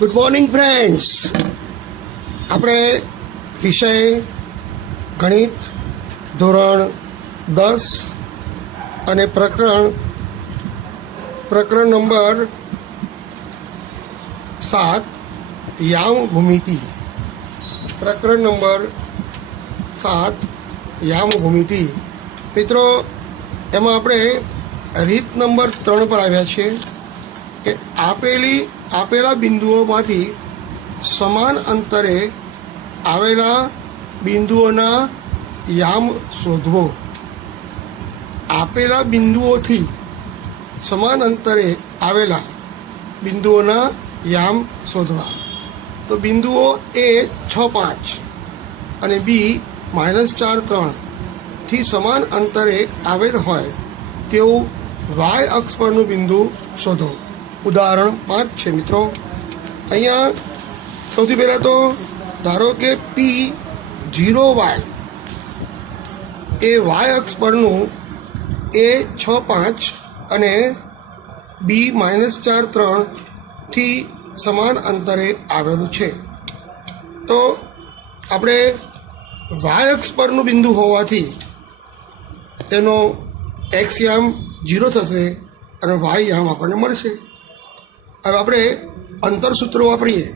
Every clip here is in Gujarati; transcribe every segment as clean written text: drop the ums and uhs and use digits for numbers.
Good morning friends. આપણે વિષય ગણિત ધોરણ 10 અને પ્રકરણ નંબર 7 યામ ભૂમિતિ. પ્રકરણ નંબર 7 યામ ભૂમિતિ. મિત્રો, એમાં આપણે રીત નંબર 3 પર આવ્યા છીએ કે આપેલા બિંદુઓમાંથી સમાન અંતરે આવેલા બિંદુઓના યામ શોધવો. આપેલા બિંદુઓથી સમાન અંતરે આવેલા બિંદુઓના યામ શોધવા. તો બિંદુઓ A 6, 5 અને B -4, 3 થી સમાન અંતરે આવેલ હોય તેવું વાય અક્ષ પરનું બિંદુ શોધો. ઉદાહરણ 5 છે મિત્રો. અહીંયા સૌથી પહેલાં તો ધારો કે P0y એ વાય અક્ષ પરનું A 6, 5 અને B -4, 3 થી સમાન અંતરે આવેલું છે. તો આપણે વાય અક્ષ પરનું બિંદુ હોવાથી તેનો એક્સ યામ 0 થશે અને વાય યામ આપણને મળશે. હવે આપણે અંતરસૂત્ર વાપરીએ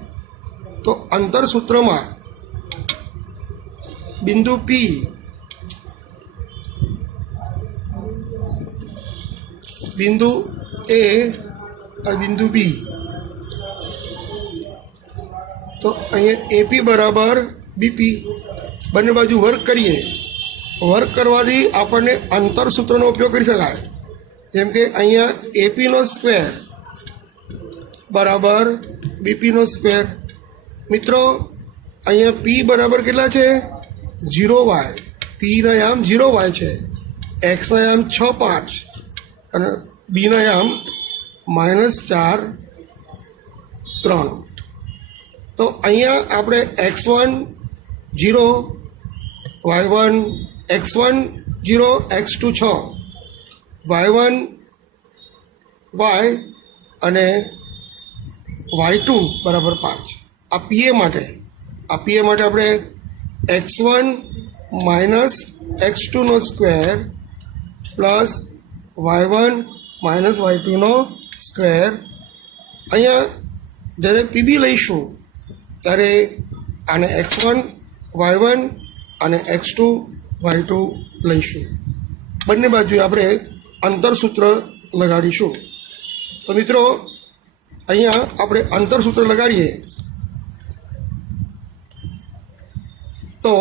તો અંતરસૂત્રમાં બિંદુ P બિંદુ A અને બિંદુ B. તો અહીંયા AP બરાબર BP બંને બાજુ વર્ક કરીએ. વર્ક કરવાથી આપણને અંતરસૂત્રનો ઉપયોગ કરી શકાય. જેમ કે અહીંયા APનો સ્ક્વેર બરાબર BPનો સ્ક્વેર. મિત્રો, અહીંયા P બરાબર કેટલા છે? 0y. Pના યામ 0y છે. Xના યામ 6, 5 અને Bના યામ -4, 3. તો અહીંયા આપણે x1 0, y1 x1 0, x2 6, y1 y અને y2 બરાબર 5. આ PA માટે આપણે x1 -x2 નો સ્ક્વેર પ્લસ y1 -y2 નો સ્ક્વેર. અહીંયા જ્યારે PB લઈશું ત્યારે આને x1 y1 અને x2 y2 લઈશું. બંને બાજુએ આપણે અંતરસૂત્ર લગાડીશું. તો મિત્રો, અહીંયા આપણે અંતરસૂત્ર લગાડીએ તો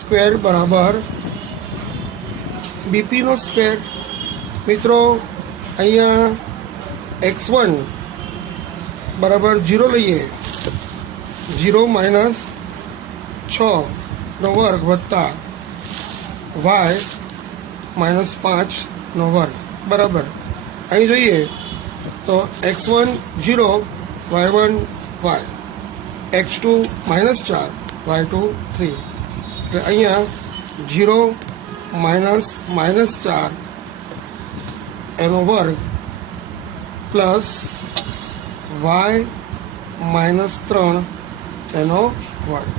સ્ક્વેર બરાબર બીપીનો સ્ક્વેર. મિત્રો, અહીંયા x1 બરાબર 0 લઈએ. 0 - 6 નો વર્ગ વત્તા y -5 નો વર્ગ બરાબર. અહીં જોઈએ તો x1 0, y1 y, x2 -4, y2 3. એટલે અહીંયા 0 -4 એનો વર્ગ પ્લસ y -3 એનો વર્ગ.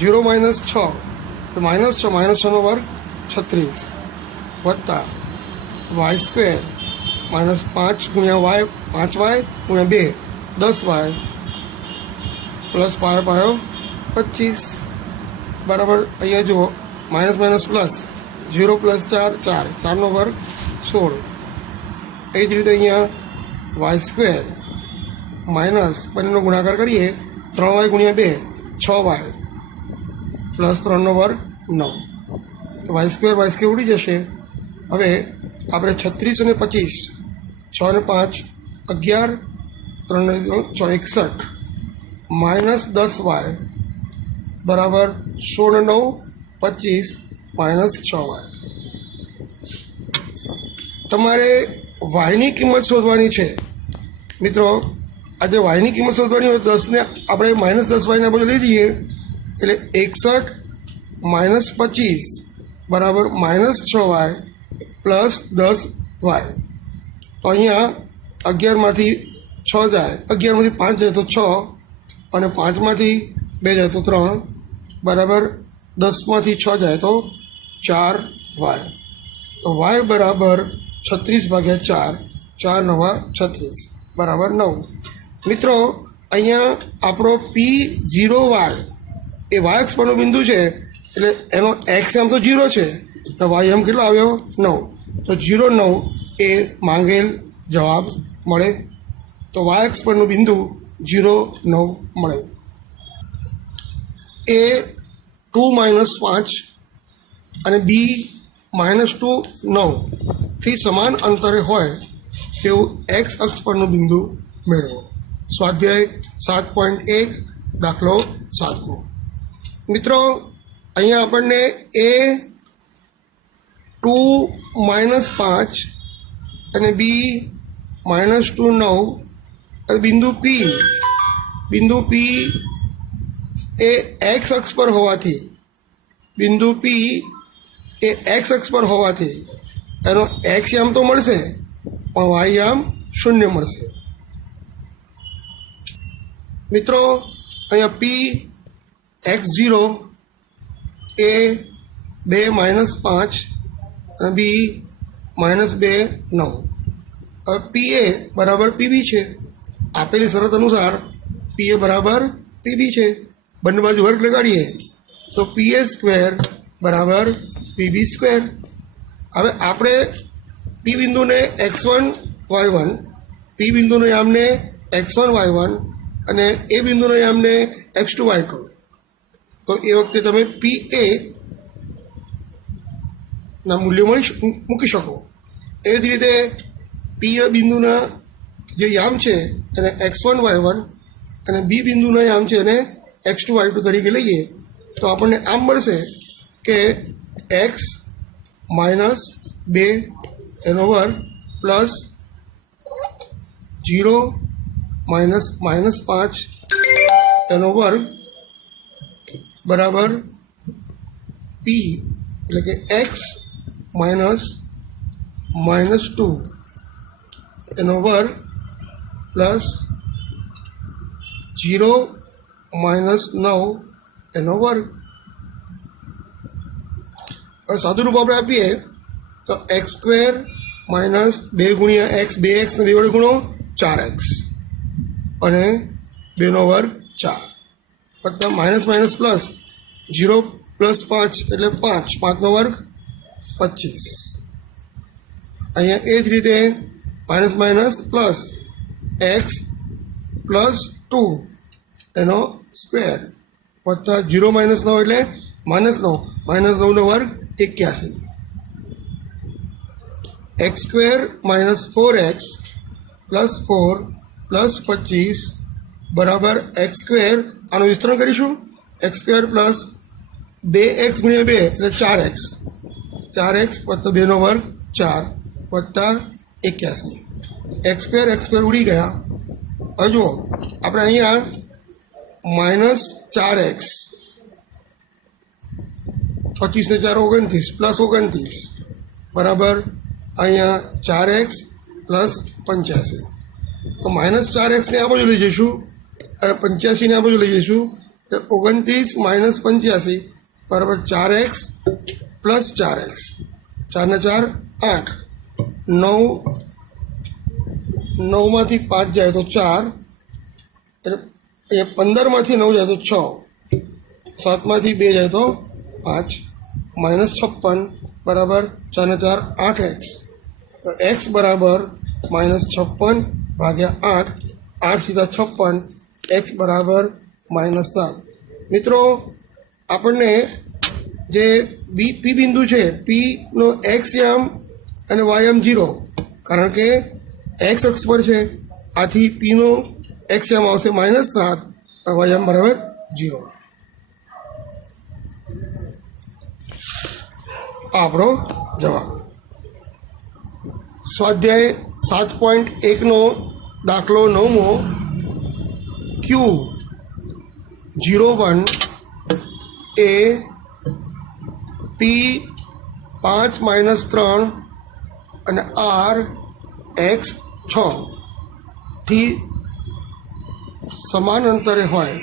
0 - 6 તો -6 નો વર્ગ 36 વત્તા y સ્ક્વેર -5 ગુણ્યા y 5y ગુણ્યા 2 10y પ્લસ પાયો 25 બરાબર. અહીંયા જુઓ માઇનસ પ્લસ 0 + 4 4 નો વર્ગ 16. એ જ રીતે અહીંયા y સ્ક્વેર માઇનસ બંનેનો ગુણાકાર કરીએ 3y ગુણ્યા 2 6y પ્લસ 3 નો વર્ગ 9. y સ્ક્વેર ઉડી જશે. હવે આપણે 36 અને 25 6 અને 5 11 3 ને 6 61 -10y બરાબર 16 9 25 -6y. તમારે વાયની કિંમત શોધવાની છે. મિત્રો, આજે વાયની કિંમત શોધવાની હોય 10 ને આપણે -10y ને બધું લઈ જઈએ એટલે 61 -25 બરાબર -6y પ્લસ 10 વાય. તો અહીંયા 11માંથી 6 જાય, 11માંથી 5 જાય તો 6, અને 5માંથી 2 જાય તો 3, બરાબર 10માંથી 6 જાય તો 4y. તો y બરાબર 36/4, 4 9 36 બરાબર 9. મિત્રો અહીંયા આપણો P0y એ y અક્ષ પરનો બિંદુ છે, એટલે એનો x એમ તો 0 છે, તો y એમ કેટલો આવ્યો 9. તો 0 9 એ માંગેલ જવાબ મળે. તો y અક્ષ પરનું બિંદુ 0 9 મળે. એ 2 - 5 અને બી -2 9થી સમાન અંતરે હોય તેવું x અક્ષ પરનું બિંદુ મેળવો. સ્વાધ્યાય 7.1 દાખલો 7. મિત્રો અહીંયા આપણને એ 2 - 5 અને બી -2 9 અને બિંદુ પી એ x અક્ષ પર હોવાથી એનો x યામ તો મળશે પણ y યામ 0 મળશે. મિત્રો અહીંયા પી x0 એ 2 - 5 અને બી -2 9. હવે પી એ બરાબર પીબી છે. આપેલી શરત અનુસાર પી એ બરાબર પીબી છે. બંને બાજુ વર્ગ લગાડીએ તો PA² બરાબર PB². હવે આપણે પી બિંદુને x1 y1, પી બિંદુને યામને x1 y1 અને એ બિંદુને યામને x2 y2. તો એ વખતે તમે PA ના મૂલ્યો મૂકી શકો. એ જ રીતે પી બિંદુના જે યામ છે એને x1 y1 અને બી બિંદુના યામ છે એને x2 y2 તરીકે લઈએ તો આપણને આમ મળશે કે x -2 એનો વર્ગ પ્લસ 0 -5 એનો વર્ગ બરાબર પી, એટલે કે x -2 એનો વર્ગ પ્લસ 0 -9 એનો વર્ગ. હવે સાદું રૂપ આપણે આપીએ તો x² -2 × x, 2x ને 2 વડે ગુણો 4x અને 2 નો વર્ગ 4 વત્તા માઇનસ પ્લસ 0 + 5 એટલે 5, 5 નો વર્ગ 25. અહીંયા એ જ રીતે માઇનસ પ્લસ x + 2 એનો સ્ક્વેર વત્તા 0 - 9 એટલે -9, -9 નો વર્ગ 81. x² -4x + 4 + 25 બરાબર x². આનું વિસ્તરણ કરીશું. x² + 2x × 2 એટલે 4x, 4x વત્તા 2 નો વર્ગ 4 વત્તા 81. x² ઉડી ગયા. હવે જુઓ આપણે અહીંયા -4x, 25 ને 4 29 + 29 બરાબર અહીંયા 4x + 85. તો -4x ને આ બાજુ લઈ જઈશું, 85 ને આ બાજુ લઈ જઈશું, એટલે 29 - 85 બરાબર 4x + 4x, 4 ને 4 8, 9 માંથી 5 જાય તો 4, એટલે એ 15 માંથી 9 જાય તો 6, 7 માંથી 2 જાય તો 5, -56 બરાબર 4 ને 4 8x. તો x બરાબર -56/8, 8 સીધા 56, x બરાબર -7. મિત્રો આપણને જે પી બિંદુ છે પીનો x યામ અને y યામ 0, કારણ કે x અક્ષ પર છે, આથી પીનો x યામ આવશે -7, y યામ બરાબર 0. આપણો જવાબ. સ્વાધ્યાય 7.1 દાખલો 9. Q01 એ P5 - 3 અને આર એક્સ 6 થી સમાન અંતરે હોય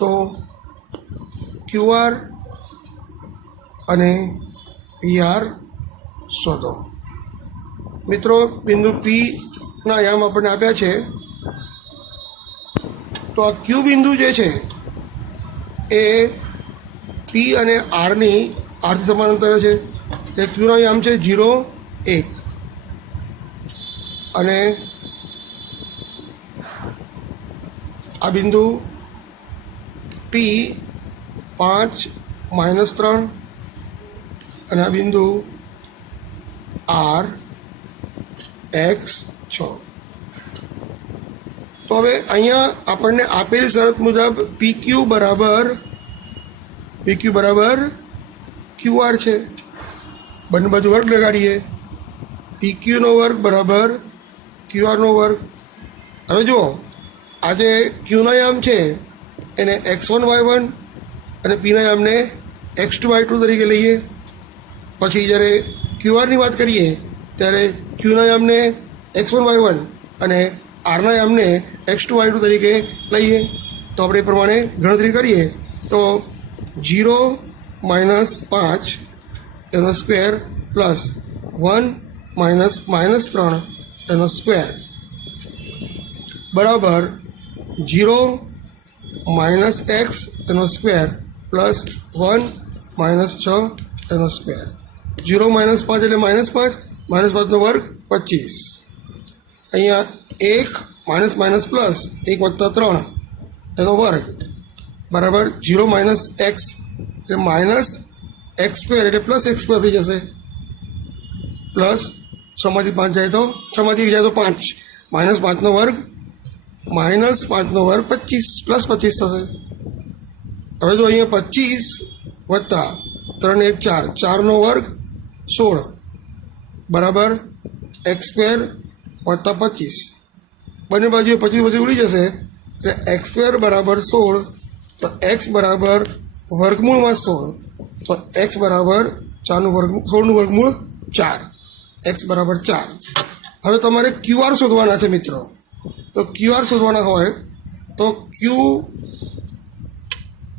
તો ક્યુઆર અને પીઆર શોધો. મિત્રો, બિંદુ પીના યામ આપણને આપ્યા છે. તો આ ક્યુ બિંદુ જે છે એ પી અને આરથી સમાન અંતરે છે. એટલે ક્યુના યામ છે 0, 1 અને આ બિંદુ પી 5, -3 અને આ બિંદુ આર એક્સ 6. તો હવે અહીંયા આપણને આપેલી શરત મુજબ પીક્યુ બરાબર ક્યુઆર છે. બંને બાજુ વર્ગ લગાડીએ. પીક્યુનો વર્ગ બરાબર ક્યુઆરનો વર્ગ. હવે જુઓ, આ જે ક્યુના યામ છે એને x1 y1 અને પીના યામને x2 y2 તરીકે લઈએ. પછી જ્યારે ક્યુઆરની વાત કરીએ ત્યારે ક્યુના યામને x1 y1 અને આરના યામને x2 y2 તરીકે લઈએ. તો આપણે એ પ્રમાણે ગણતરી કરીએ તો 0 - 5 એનો સ્ક્વેર પ્લસ 1 - -3 એનો સ્ક્વેર બરાબર 0 - x એનો સ્ક્વેર પ્લસ 1 - 6 એનો સ્ક્વેર. 0 - 5 એટલે -5, -5નો વર્ગ 25. અહીંયા 1 - પ્લસ 1 + 3 એનો વર્ગ બરાબર 0 - x એટલે -x² એટલે પ્લસ x² થઈ જશે. પ્લસ 6માંથી 5 જાય તો 6માંથી 1 જાય તો 5, -5નો વર્ગ 25 પ્લસ 25 થશે. હવે જો અહીંયા 25 વત્તા 3 - 1 = 4, 4નો વર્ગ 16 બરાબર x² વત્તા 25. બંને બાજુએ 25 ઉડી જશે એટલે x² બરાબર 16. તો x બરાબર વર્ગમૂળમાં 16. તો x બરાબર 16નું વર્ગમૂળ 4. x બરાબર 4. હવે તમારે ક્યુઆર શોધવાના છે મિત્રો. તો ક્યુઆર શોધવાના હોય તો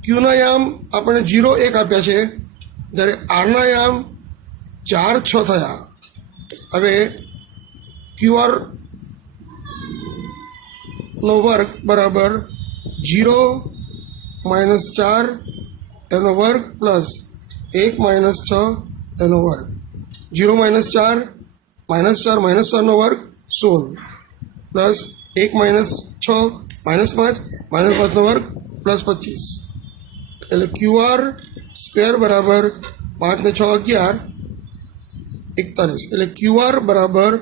ક્યુના યામ આપણને 0, 1 આપ્યા છે, જ્યારે આરના યામ 4, 6 થયા. હવે ક્યુઆરનો વર્ગ બરાબર 0 - 4 એનો વર્ગ પ્લસ 1 - 6 એનો વર્ગ. 0 - 4 -4 - 4નો વર્ગ 16 પ્લસ 1 - 6 -5 -5નો વર્ગ પ્લસ 25. એટલે ક્યુઆર સ્ક્વેર બરાબર 5 ને 6 = 11, 41. એટલે ક્યુઆર બરાબર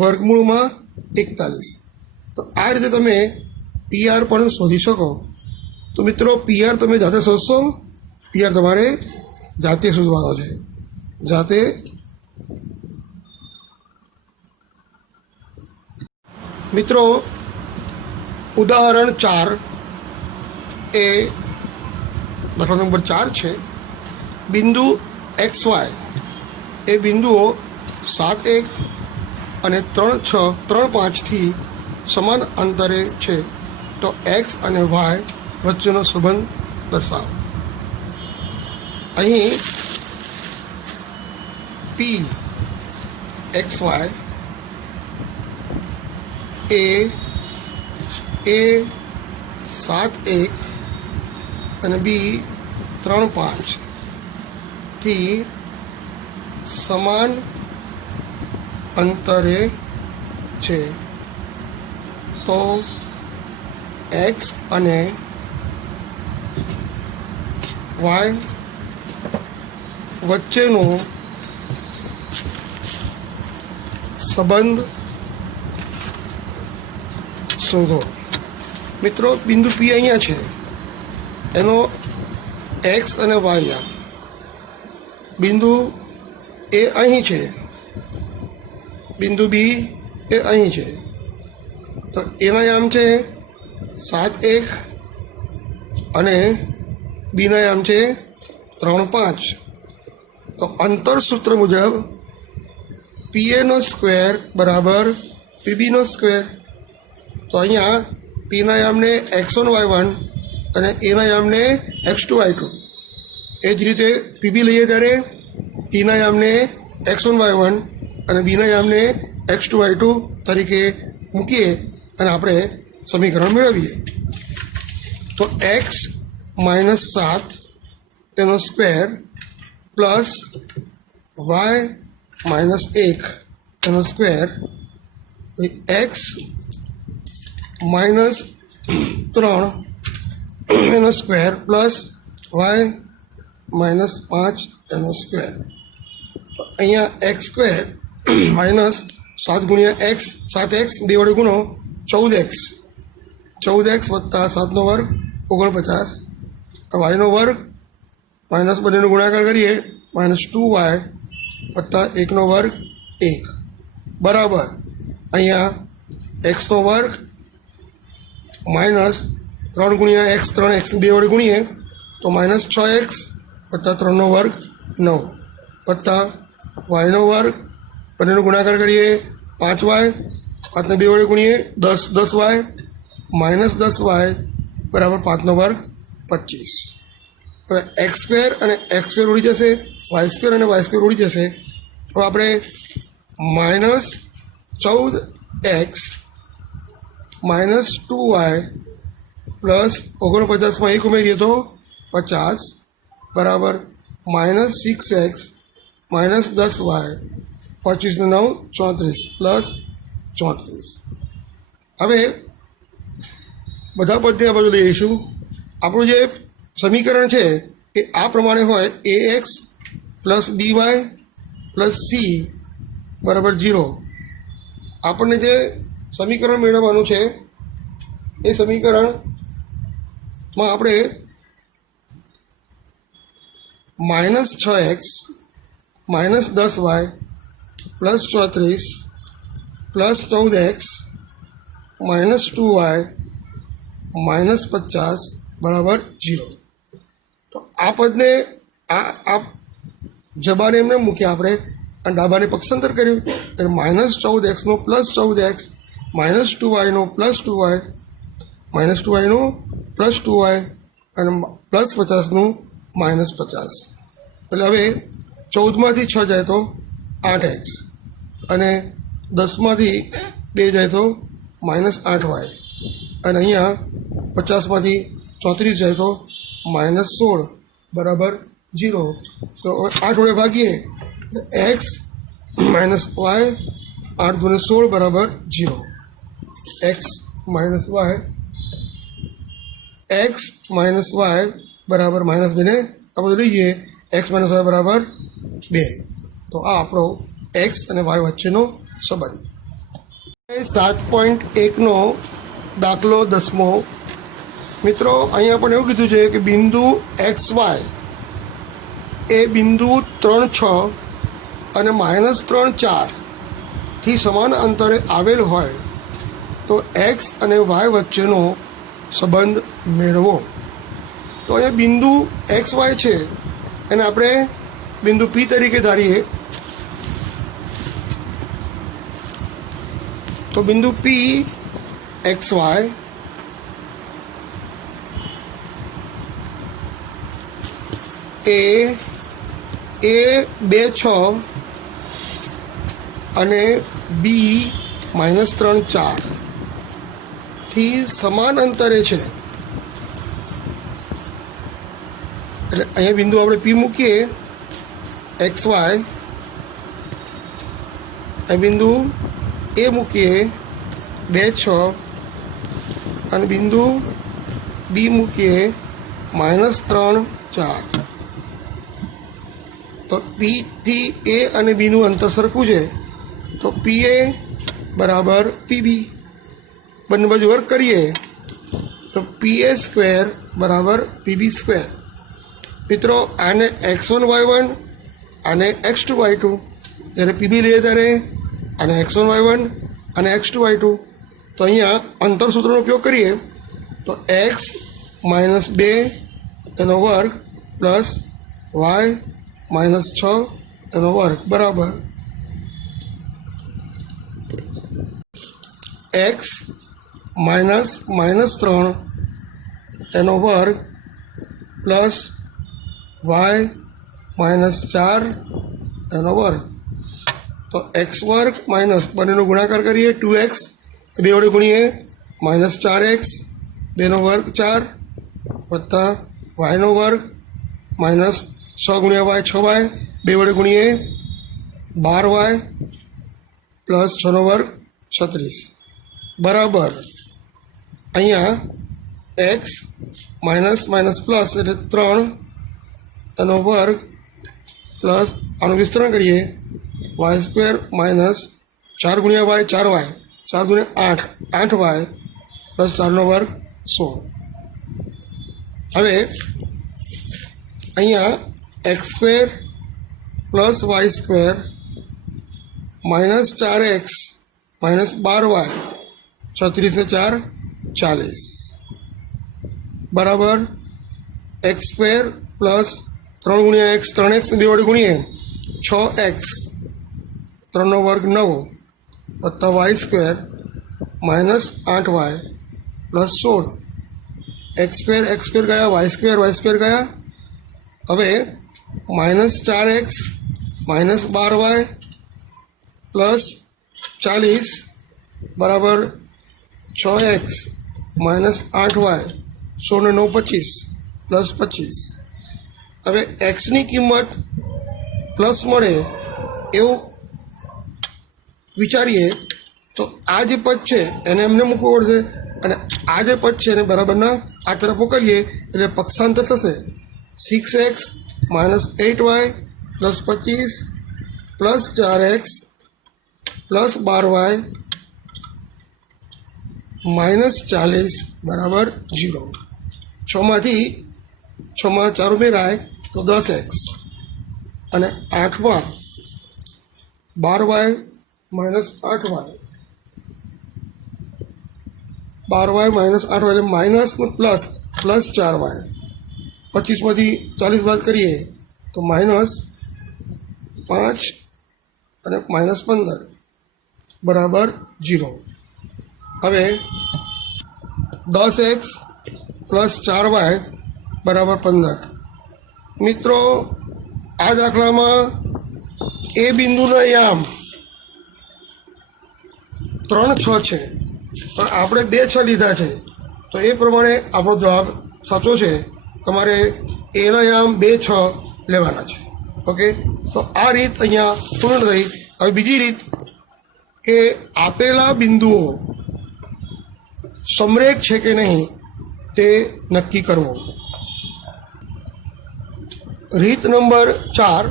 વર્ગમૂળમાં 41. તો આ રીતે તમે પીઆર પણ શોધી શકો. તો મિત્રો, પીઆર તમે જાતે શોધશો. પીઆર તમારે જાતે શોધવાનો છે. જાતે. મિત્રો, ઉદાહરણ 4 એ દાખલા નંબર 4 છે. બિંદુ XY એ બિંદુઓ 7, 1 અને 3, 6, 3, 5થી સમાન અંતરે છે. તો x અને y વચ્ચેનો સંબંધ દર્શાવો. અહીં PXY એ 7, 1 અને B 3, 5 થી સમાન અંતરે છે. તો x અને y વચ્ચેનો સંબંધ શોધો. મિત્રો, બિંદુ પી અહીંયા છે, એનો x અને y યામ. બિંદુ એ અહીં છે, બિંદુ બી એ અહીં છે. તો એના યામ છે 7, 1 અને બીના યામ છે 3 5 તો અંતર સૂત્ર મુજબ PA નો સ્ક્વેર બરાબર PB નો સ્ક્વેર. તો અહીંયા પીના યામને x1 y1 અને એના યામને x2 y2. એ જ રીતે પીબી લઈએ ત્યારે પીના યામને x1 y1 અને બીના યામને x2 y2 તરીકે મૂકીએ અને આપણે સમીકરણ મેળવીએ. તો x -7 તેનો સ્ક્વેર પ્લસ y -1 તેનો સ્ક્વેર x -3 એનો સ્ક્વેર પ્લસ y -5 એનો સ્ક્વેર. અહીંયા એક્સ સ્ક્વેર -7 ગુણ્યા એક્સ 7x 2 વડે ગુણો 14x 14x વત્તા 7નો વર્ગ 49 વાયનો વર્ગ માઇનસ બંનેનો ગુણાકાર કરીએ -2y વત્તા 1નો વર્ગ 1 બરાબર અહીંયા એક્સનો વર્ગ -3 ગુણ્યા એક્સ 3x 2 વડે ગુણીએ તો -6x વત્તા 3નો વર્ગ 9 વત્તા વાયનો વર્ગ બંનેનો ગુણાકાર કરીએ 5y 5ને 2 વડે ગુણીએ 10y -10y બરાબર 5નો વર્ગ 25. હવે એક્સ સ્ક્વેર અને એક્સ સ્ક્વેર ઉડી જશે, વાય સ્ક્વેર અને વાય સ્ક્વેર ઉડી જશે. તો આપણે -14x -2y પ્લસ 49માં 1 ઉમેરીએ તો 50 બરાબર -6x -10y 25 ને 9 34 પ્લસ 34. હવે બધા પદને આ બાજુ લઈ જઈશું. આપણું જે સમીકરણ છે એ આ પ્રમાણે હોય ax plus by plus c બરાબર 0. આપણને જે સમીકરણ મેળવવાનું છે એ સમીકરણમાં આપણે -6x -10y plus 34 plus 14x -2y -50 બરાબર 0. તો આ પદને આ જબાને એમને મૂક્યા આપણે અને ડાબાને પક્ષાંતર કર્યું એટલે -14x નો પ્લસ 14x -2y નો પ્લસ 2y -2y નો પ્લસ 2y અને પ્લસ 50 નું -50. એટલે હવે 14માંથી 6 જાય તો 8x અને 10માંથી 2 જાય તો -8y અને અહીંયા 50માંથી 34 જાય તો -16 બરાબર 0. તો 8 વડે ભાગીએ x -y 8 × 16 બરાબર 0. x -y બરાબર -2 ને આ બધું લઈએ x -y બરાબર 2. તો આ આપણો x અને y વચ્ચેનો સંબંધ. 7.1નો દાખલો 10મો. મિત્રો અહીંયા પણ એવું કીધું છે કે બિંદુ XY એ બિંદુ 3 6 અને -3 4 થી સમાન અંતરે આવેલ હોય તો x અને y વચ્ચેનો સંબંધ મેળવો. તો અહીંયા બિંદુ XY છે એને આપણે બિંદુ P તરીકે ધારીએ. તો બિંદુ P XY એ 2 6 અને B -3 4 થી સમાન અંતરે છે. એટલે અહીંયા બિંદુ આપણે P મૂકીએ XY, આ બિંદુ A મૂકીએ 2 6 અને બિંદુ B મૂકીએ -3 4. તો P થી A અને Bનું અંતર સરખું છે તો PA બરાબર PB. બંને બાજુ વર્ક કરીએ તો PA સ્ક્વેર બરાબર PB સ્ક્વેર. મિત્રો આને x1 y1 અને x2 y2 જ્યારે PB લઈએ ત્યારે આને x1 y1 અને x2 y2. તો અહીંયા અંતર સૂત્રનો ઉપયોગ કરીએ તો x -2 એનો વર્ગ પ્લસ વાય માઇનસ 6 એનો વર્ગ બરાબર એક્સ માઇનસ -3 એનો વર્ગ પ્લસ વાય માઇનસ 4 એનો વર્ગ. તો એક્સ વર્ગ માઇનસ બંનેનો ગુણાકાર કરીએ 2x, બે વડે ગુણીએ -4x, બેનો વર્ગ 4 વત્તા વાયનો વર્ગ માઇનસ 6 ગુણ્યા વાય 6y, બે વડે ગુણીએ 12y પ્લસ 6નો વર્ગ 36 બરાબર અહીંયા એક્સ માઇનસ માઇનસ પ્લસ એટલે 3 એનો વર્ગ પ્લસ આનું વિસ્તરણ કરીએ વાય સ્ક્વેર માઇનસ 4 ગુણ્યા વાય 4y, 4 ગુણ્યા 8 8y પ્લસ 4નો વર્ગ 16. હવે અહીંયા x square plus y square minus 4x minus 12y 36 ને 4 40 બરાબર એક્સ સ્ક્વેર પ્લસ 3 ગુણ્યા એક્સ 3x ને બે વડે ગુણીએ 6x 3નો વર્ગ 9 વત્તા y square minus 8y plus 16. X square ગયા વાય સ્ક્વેર ગયા. હવે minus 4x minus 12y plus 40 બરાબર 6x માઇનસ 8y 16 ને 9 25 પ્લસ 25. હવે એક્સની કિંમત પ્લસ મળે એવું વિચારીએ તો આ જે પદ છે એને એમને મૂકવું પડશે અને આ જે પદ છે એને બરાબરના આ તરફ મોકલીએ એટલે પક્ષાંતર થશે 6x minus 8y plus 25 plus 4x plus 12y minus 40 બરાબર 0. 6માંથી 4 ઉમેરાય તો 10x અને 8માં 12y minus 8y 12y minus 8y એટલે માઇનસ પ્લસ પ્લસ 4y. 25માંથી 40 બાદ કરીએ તો માઇનસ 5 અને માઇનસ 15 બરાબર 0. હવે 10x પ્લસ 4y બરાબર 15. મિત્રો આ દાખલામાં એ બિંદુનો યામ 3 6 છે પણ આપણે 2 6 લીધા છે તો એ પ્રમાણે આપણો જવાબ સાચો છે. તમારે એના યામ 2 6 લેવાના છે. ઓકે, તો આ રીત અહીંયા પૂર્ણ થઈ. હવે બીજી રીત કે આપેલા બિંદુઓ સમરેખ છે કે નહીં તે નક્કી કરવો. રીત નંબર 4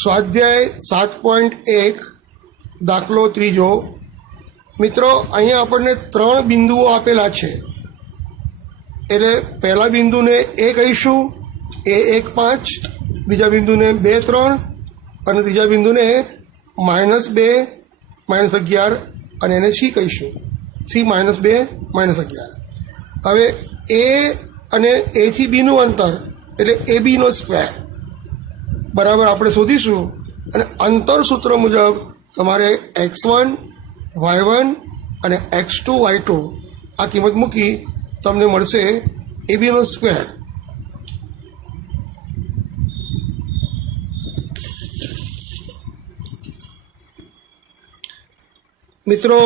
સ્વાધ્યાય 7.1 દાખલો 3. મિત્રો અહીંયા આપણને 3 બિંદુઓ આપેલા છે એટલે પહેલા બિંદુને એ કહીશું A1 5, બીજા બિંદુને 2 3 અને ત્રીજા બિંદુને -2 -11 અને એને C કહીશું C -2 -11. હવે એ અને એથી બીનું અંતર એટલે ABનો સ્ક્વેર બરાબર આપણે શોધીશું અને અંતર સૂત્ર મુજબ તમારે x1 y1 અને x2 y2 આ કિંમત મૂકી તમને મળશે ABનો સ્ક્વેર. મિત્રો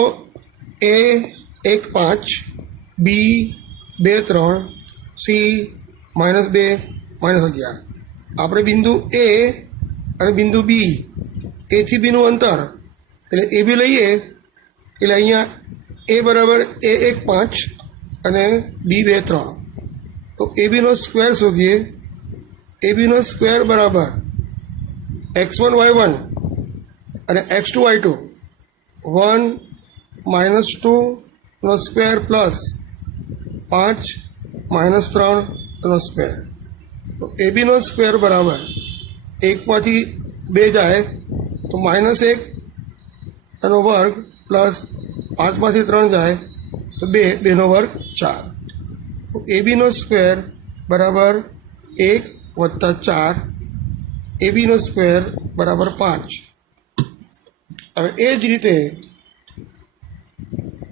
A1 5, B 2 3, C -2 -11. આપણે બિંદુ A અને બિંદુ B એથી બીનું અંતર એટલે AB લઈએ એટલે અહીંયા A બરાબર A1 5 અને B 2 3. તો ABનો સ્ક્વેર શોધીએ. ABનો સ્ક્વેર બરાબર x1 y1 અને x2 y2 1 -2 નો સ્ક્વેર પ્લસ 5 -3 નો સ્ક્વેર. તો ABનો સ્ક્વેર બરાબર 1માંથી 2 જાય તો -1 એનો વર્ગ પ્લસ 5માંથી 3 જાય તો 2 2નો વર્ગ 4. તો ABનો સ્ક્વેર બરાબર 1 વત્તા 4 એબીનો સ્ક્વેર બરાબર 5. હવે એ જ રીતે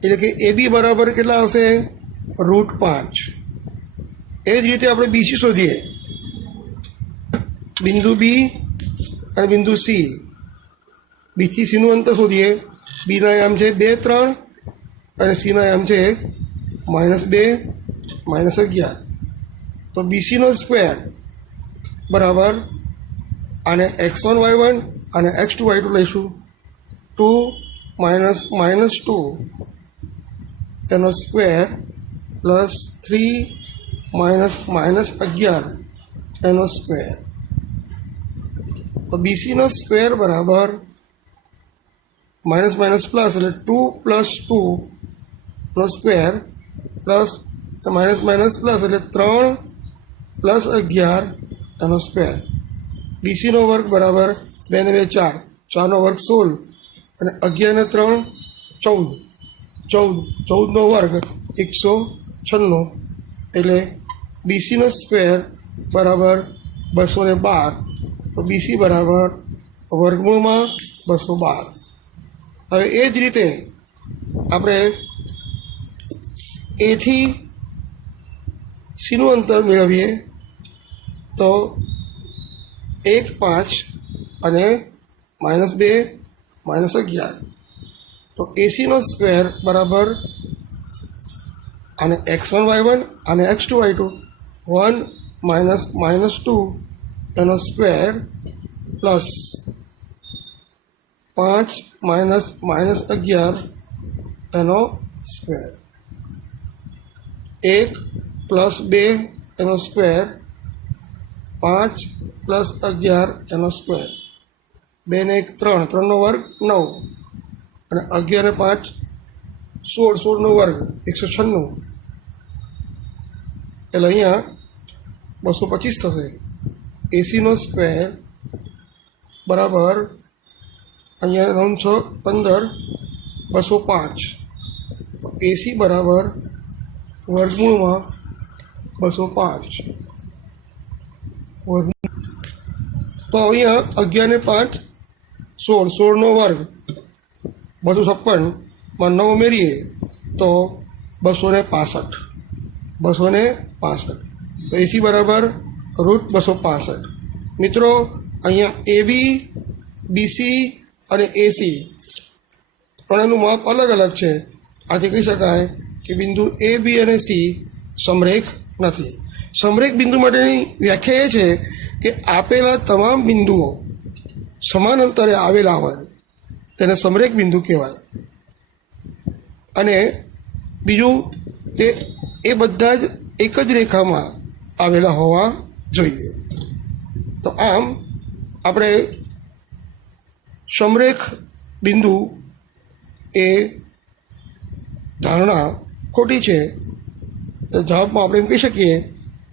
એટલે કે એબી બરાબર કેટલા આવશે? √5. એ જ રીતે આપણે બીસી શોધીએ. બિંદુ બી અને બિંદુ સી, બીથી સીનું અંતર શોધીએ. બીના યામ છે 2, 3 અને સીના યામ છે -2, -11. તો બીસીનો સ્ક્વેર બરાબર આને x1 y1 અને x2 y2 લઈશું. 2 -2 એનો સ્ક્વેર પ્લસ 3 -11 એનો સ્ક્વેર. તો બીસીનો સ્ક્વેર બરાબર માઇનસ પ્લસ એટલે 2 + 2 નો સ્ક્વેર પ્લસ માઇનસ પ્લસ એટલે 3 + 11 એનો સ્ક્વેર. બીસીનો વર્ગ બરાબર 2 ને 2 4, 4નો વર્ગ 16 અને 11 ને 3 14, 14નો વર્ગ 196. એટલે બીસીનો સ્ક્વેર બરાબર 212. તો બીસી બરાબર વર્ગમૂળમાં 212. હવે એ જ રીતે આપણે એથી સીનું અંતર મેળવીએ તો 1 5 અને -2 -11. તો એસીનો સ્ક્વેર બરાબર આને x1 y1 અને x2 y2 1 -2 એનો સ્ક્વેર પ્લસ 5 -11 એનો સ્ક્વેર. 1 + 2 એનો સ્ક્વેર, 5 + 11 એનો સ્ક્વેર. 2 ને 1 3, 3નો વર્ગ 9 અને 11 ને 5 16, 16નો વર્ગ 196. એટલે અહીંયા 225 થશે. એસીનો સ્ક્વેર બરાબર અહીંયા 9 6 15 205. તો એસી બરાબર વર્ગમૂળમાં 205. તો અહીંયા 11 ને 5 16, 16નો વર્ગ 256 માં 9 ઉમેરીએ તો 265. 265. તો એસી બરાબર √265. મિત્રો અહીંયા એબી, બીસી અને એસી ત્રણેયનું માપ અલગ અલગ છે. આથી કહી શકાય કે બિંદુ એ, બી અને સી સમરેખ નથી. સમરેખ બિંદુ માટેની વ્યાખ્યા એ છે કે આપેલા તમામ બિંદુઓ સમાન અંતરે આવેલા હોય તેને સમરેખ બિંદુ કહેવાય. અને બીજું તે એ બધા જ એક જ રેખામાં આવેલા હોવા જોઈએ. તો આમ આપણે સમરેખ બિંદુ એ ધારણા ખોટી છે. તો જવાબમાં આપણે એમ કહી શકીએ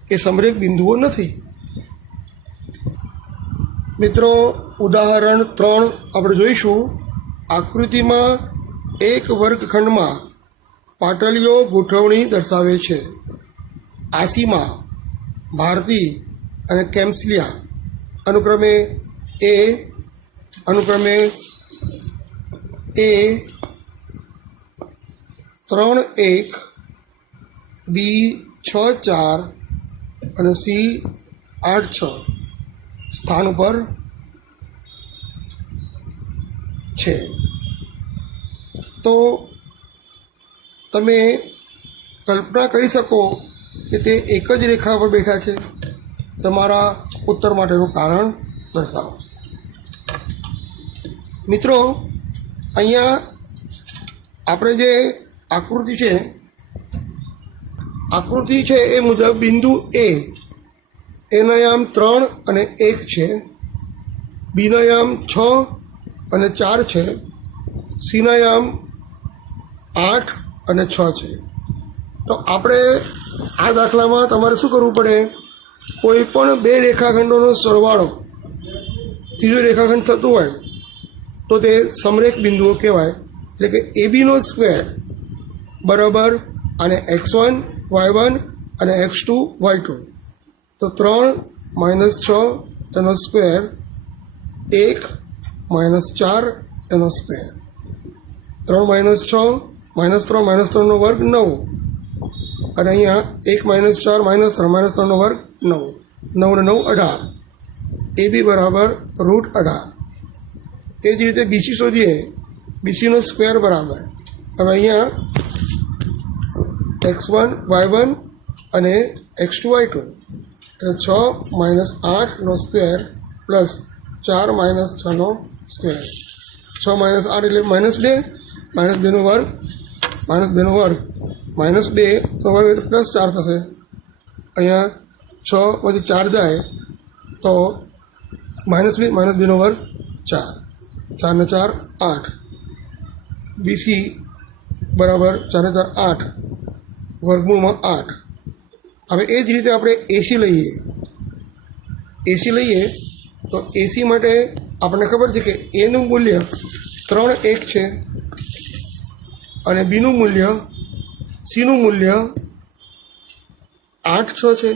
કે સમરેખ બિંદુઓ નથી. મિત્રો ઉદાહરણ 3 આપણે જોઈશું. આકૃતિમાં એક વર્ગખંડમાં પાટલીઓ ગોઠવણી દર્શાવે છે. આસીમા, ભારતી અને કેમ્સલિયા અનુક્રમે A, A 3 1, B 6 4 અને C 8 6 સ્થાન ઉપર છે. તો તમે કલ્પના કરી શકો કે તે એક જ રેખા પર બેઠા છે. તમારા ઉત્તર માટેનું કારણ દર્શાવો. મિત્રો અહીંયા આપણે જે આકૃતિ છે એ મુજબ બિંદુ એ એના યામ 3 અને 1 છે, બીના યામ 6 અને 4 છે, સીના યામ 8 અને 6 છે. તો આપણે આ દાખલામાં તમારે શું કરવું પડે? કોઈ પણ બે રેખાખંડોનો સરવાળો ત્રીજો રેખાખંડ થતું હોય તો તે સમરેખ બિંદુઓ કહેવાય. એટલે કે એબીનો સ્ક્વેર બરાબર અને x1 y1 અને x2 y2. તો 3 -6 એનો સ્ક્વેર 1 -4 એનો સ્ક્વેર 3 - 6 -3 -3નો વર્ગ 9 અને અહીંયા 1 -4 -3 -3નો વર્ગ 9 9 ને 9 18 AB બરાબર √18 એ જ રીતે BC શોધીએ BCનો સ્ક્વેર બરાબર હવે અહીંયા x1 y1 અને x2 y2 એટલે 6 - 8નો સ્ક્વેર પ્લસ 4 - 6નો સ્ક્વેર 6 - 8 એટલે -2 -2નો વર્ગ -2નો વર્ગ -2નો વર્ગ એટલે પ્લસ 4 થશે અહીંયા 6 માંથી 4 જાય તો -2 -2નો વર્ગ 4 4 ને 4 8 BC બરાબર 4 ને 4 8 વર્ગમૂળમાં 8 હવે એ જ રીતે આપણે એસી લઈએ તો એસી માટે આપણને ખબર છે કે એનું મૂલ્ય 3 1 છે અને બીનું મૂલ્ય સીનું મૂલ્ય 8 6 છે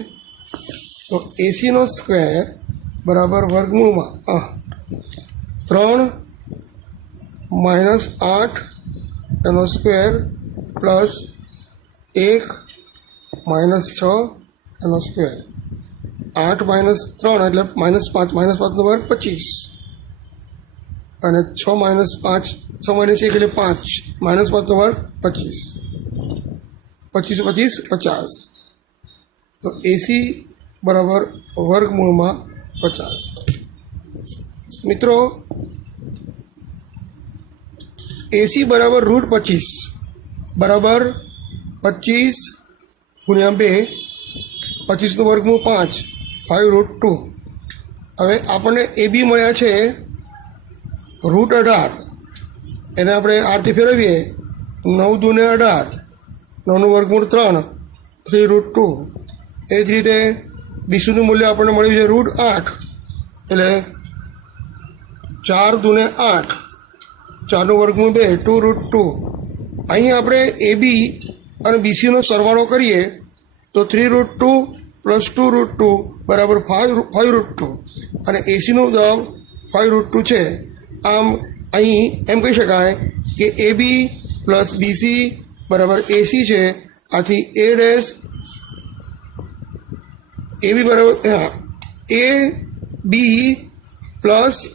તો એસીનો સ્ક્વેર બરાબર વર્ગમૂળમાં 3 -8 એનો સ્ક્વેર પ્લસ 1 -6 એનો સ્ક્વેર 8 - 3 એટલે -5 -5નો વર્ગ 25 અને 6 - 5 6 - 1 એટલે 5 -5નો વર્ગ 25 25 25 50 તો એસી બરાબર વર્ગમૂળમાં 50 મિત્રો એસી બરાબર √25 બરાબર 25 ગુણ્યા 2 25નું વર્ગમૂળ 5 5√2 હવે આપણને એ બી મળ્યા છે √18 એને આપણે આરથી ફેરવીએ 9 × 2 = 18 9નું વર્ગમૂળ 3 3√2 એ જ રીતે બીસીનું મૂલ્ય આપણને મળ્યું છે √8 એટલે 4 × 2 = 8 4નું વર્ગમૂળ 2 2√2 અહીં આપણે એ બી અને બીસીનો સરવાળો કરીએ તો 3√2 + 2√2 બરાબર 5√2 અને એસીનો જવાબ 5√2 છે આમ અહીં એમ કહી શકાય કે એ બી પ્લસ બીસી બરાબર એસી છે આથી એ ડેશ એ બી બરાબર એ બી પ્લસ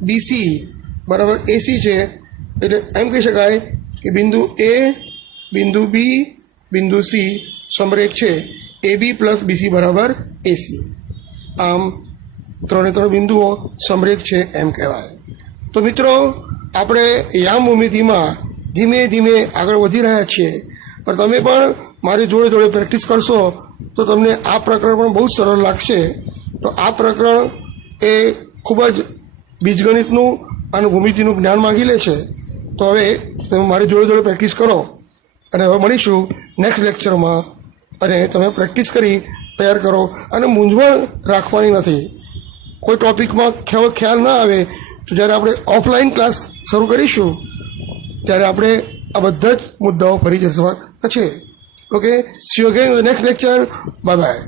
બીસી બરાબર એસી છે એટલે એમ કહી શકાય કે બિંદુ એ બિંદુ બી બિંદુ સી સમરેખ છે એ બી પ્લસ બીસી બરાબર એસી આમ 3 બિંદુઓ સમરેખ છે એમ કહેવાય તો મિત્રો આપણે યામ ભૂમિતિમાં ધીમે ધીમે આગળ વધી રહ્યા છીએ પણ તમે પણ મારી જોડે જોડે પ્રેક્ટિસ કરશો તો તમને આ પ્રકરણ પણ બહુ જ સરળ લાગશે તો આ પ્રકરણ એ ખૂબ જ બીજગણિતનું અને ભૂમિતિનું જ્ઞાન માગી લે છે તો હવે તમે મારી જોડે જોડે પ્રેક્ટિસ કરો અને હવે મળીશું નેક્સ્ટ લેક્ચરમાં અને તમે પ્રેક્ટિસ કરી તૈયાર કરો અને મૂંઝવણ રાખવાની નથી કોઈ ટૉપિકમાં ખ્યાલ ના આવે તો જ્યારે આપણે ઓફલાઈન ક્લાસ શરૂ કરીશું ત્યારે આપણે આ બધા જ મુદ્દાઓ ફરી ચર્ચા છે okay C you again next lecture bye bye